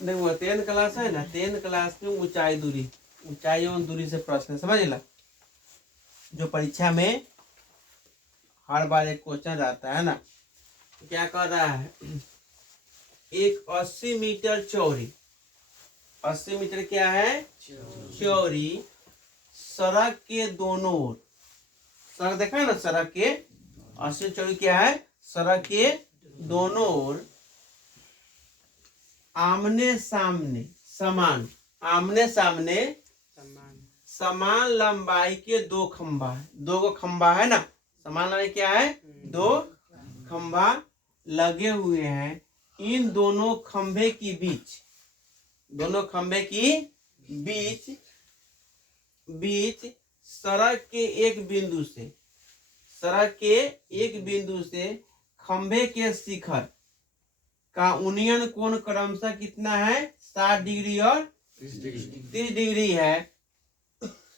देखो 10 क्लास है ना, 10 क्लास में ऊंचाई और दूरी से प्रश्न समझ ला, जो परीक्षा में हर बार एक क्वेश्चन आता है ना। क्या कर रहा है, एक 80 मीटर चौड़ी, 80 मीटर क्या है चौड़ी सड़क के दोनों ओर, सड़क देखा है ना, सड़क के 80 चौड़ी क्या है, सड़क के दोनों ओर आमने सामने समान लंबाई के दो खंभा है, दो को खंभा है ना, समान लंबाई क्या है, दो खंभा लगे हुए हैं। इन दोनों खंभे की बीच सड़क के एक बिंदु से खंभे के शिखर का उन्नयन कोण क्रमशः कितना है, 60 डिग्री और 30 डिग्री है।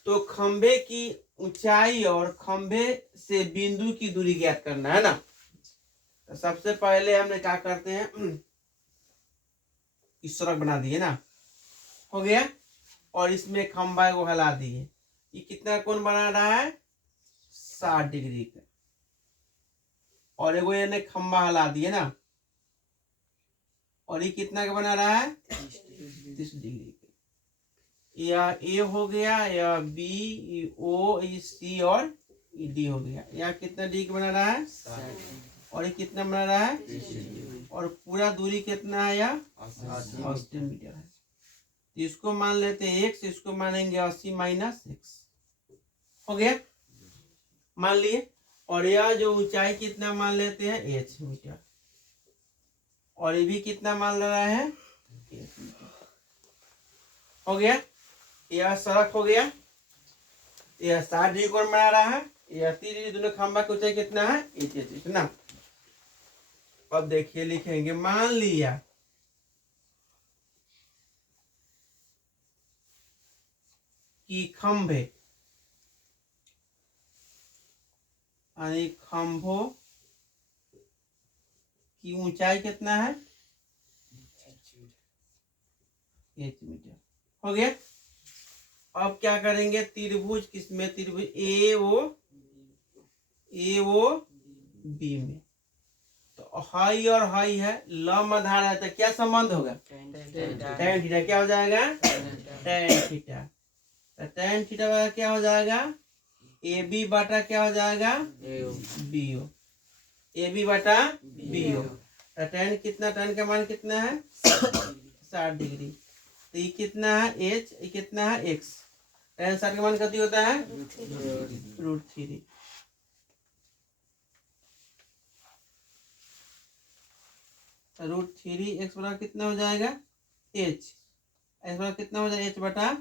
तो खंभे की ऊंचाई और खंभे से बिंदु की दूरी ज्ञात करना है ना। तो सबसे पहले हमने क्या करते हैं, इस सड़क बना दिए ना, हो गया, और इसमें खंभा को हिला दिए। ये कितना कोण बना रहा है, 60 डिग्री का, और एगो ये खंभा हिला दिए ना, और ये कितना का बना रहा है, 30 डिग्री का। या ए हो गया, या बी, ओ, सी और डी हो गया। यहाँ कितना डिग्री का बना रहा है, और ये कितना बना रहा है, और पूरा दूरी कितना है, या 80 मीटर है। तो इसको मान लेते हैं x, इसको मानेंगे 80 माइनस x, हो गया, मान लिए। और यह जो ऊंचाई कितना मान लेते हैं, h मीटर, और ये भी कितना मान ले रहा है, h मीटर, हो गया। यह सड़क हो गया, यह 60 डिग्री कोण बना रहा है, यह 30 डिग्री, दोनों खंभा की ऊंचाई कितना है, h ना। अब देखिए लिखेंगे, मान लिया कि खंभों की ऊंचाई कितना है, h मीटर, हो गया। अब क्या करेंगे, त्रिभुज किसमें, त्रिभुज ए ओ बी में। तो हाई और हाई है, लंब आधार है, तो क्या संबंध होगा, tan थीटा, क्या हो जाएगा, tan थीटा। तो tan थीटा क्या हो जाएगा, ए बी बटा क्या हो जाएगा, बी ओ, ए बी बटा बी ओ। तो tan कितना, tan का मान कितना है, 60 डिग्री। तो ये कितना है h, ये कितना है x। tan 60 का मान कितना होता है, √3। √3 x बराबर कितना हो जाएगा, h, x बराबर कितना हो जाएगा, h बटा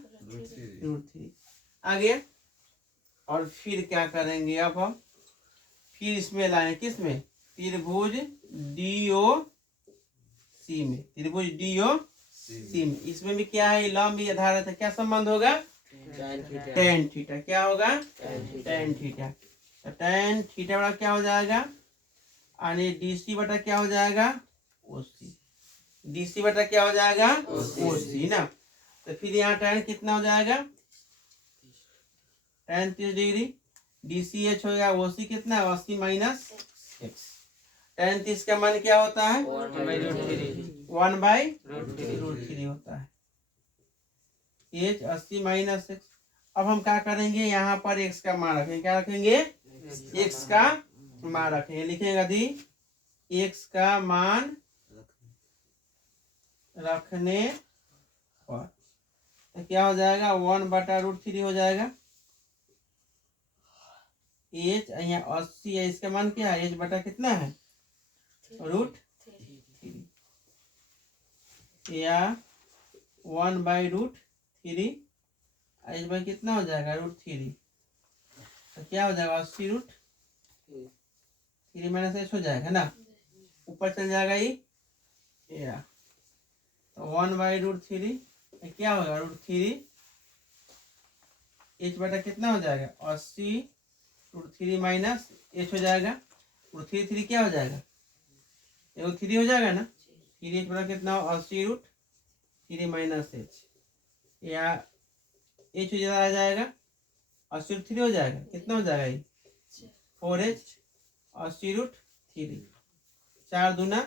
√3। आगे और फिर क्या करेंगे, अब हम फिर इसमें लाए, किसमें, त्रिभुज DOC में, त्रिभुज DOC में। इसमें भी क्या है, लंब आधार है, तो क्या संबंध होगा, tan थीटा, क्या होगा, tan थीटा। तो tan थीटा बड़ा क्या हो जाएगा, यानी DC बटा क्या हो जाएगा, OC, DC बटा क्या हो जाएगा, OC ना। तो फिर यहाँ tan कितना हो जाएगा, tan 30 डिग्री, DCH हो गया, OC कितना, 80 माइनस x। tan 30 का मान क्या होता है, 1/√3 होता है, h 80 माइनस x। अब हम क्या करेंगे, यहाँ पर x का मान रखेंगे, क्या रखेंगे, x का मान रखेंगे, लिखेगा दी x का मान रखने पर, तो क्या हो जाएगा, 1/√3 हो जाएगा। h यहाँ 80 है, इसका मान क्या है, h बटा कितना है, √3, या 1/√3, h बाई कितना हो जाएगा, √3। तो क्या हो जाएगा, 80√3 माइनस h हो जाएगा ना, ऊपर चल जाएगा ये, या तो 1/√3 क्या होगा, √3, h बटा कितना हो जाएगा, 80√3 माइनस h हो जाएगा, और 3 क्या हो जाएगा, एगो 3 हो जाएगा ना, फिर h बटा कितना हो, 80√3। 3 माइनस एच, या एच ज़्यादा आ जाएगा, 80√3 हो जाएगा, कितना हो जाएगा ये 4h 80√3, 4 दूना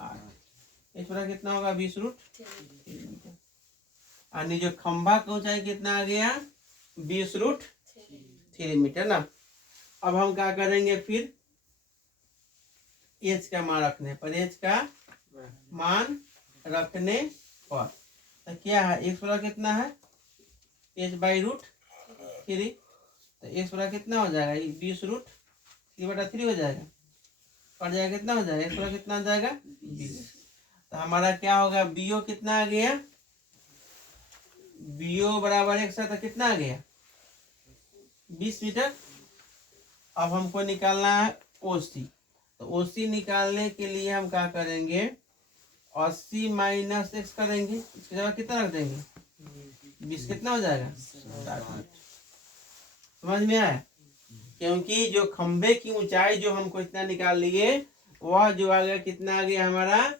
8, एच बड़ा कितना होगा 20√3। यानी जो खंभा का ऊंचाई कितना आ गया 20√3 मीटर ना। अब हम क्या करेंगे फिर, एच का मान रखने पर, एच का मान रखने पर तो क्या है, एक्स बड़ा कितना है h/√3, तो एक्स बड़ा कितना हो जाएगा 20√3/3 हो जाएगा, पड़ जाएगा कितना हो जाएगा, एक्स बड़ा कितना हो जाएगा 20। तो हमारा क्या होगा, बीओ कितना आ गया, बीओ बराबर एक साथ कितना आ गया 20 मीटर। अब हमको निकालना है ओसी, तो ओसी निकालने के लिए हम क्या करेंगे, 80 माइनस एक्स करेंगे, इसकी जगह कितना रख देंगे 20, कितना हो जाएगा 60 मीटर। समझ में आया, क्योंकि जो खंबे की ऊंचाई जो हमको इतना निकाल लिए, वह जो आ गया कितना आ गया हमारा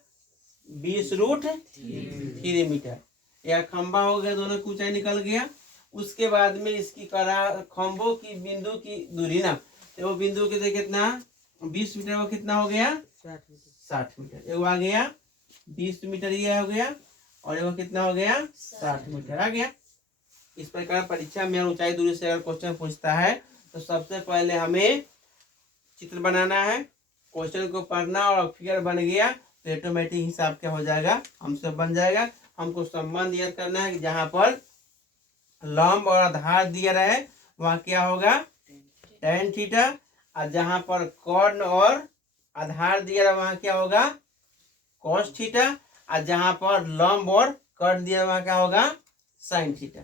20√3 मीटर। यह खंबा हो गया, दोनों की ऊंचाई निकल गया। उसके बाद में इसकी करा खंभों की बिंदु की दूरी ना, तो वो बिंदु के कितना 20 मीटर, वो कितना हो गया 60 मीटर। एगो आ गया 20 मीटर ये हो गया, और एगो कितना हो गया 60 मीटर आ गया। इस प्रकार परीक्षा में ऊंचाई दूरी से अगर क्वेश्चन पूछता है तो सबसे पहले हमें चित्र बनाना है, क्वेश्चन को पढ़ना, और फिगर बन गया तो ऑटोमेटिक हिसाब क्या हो जाएगा, हमसे बन जाएगा। हमको संबंध याद करना है कि जहां पर लंब और आधार दिया रहे वहां क्या होगा tan थीटा, और जहां पर कर्ण और आधार दिया रहा वहां क्या होगा cos थीटा, और जहां पर लंब और कर्ण दिया वहां क्या होगा sin थीटा।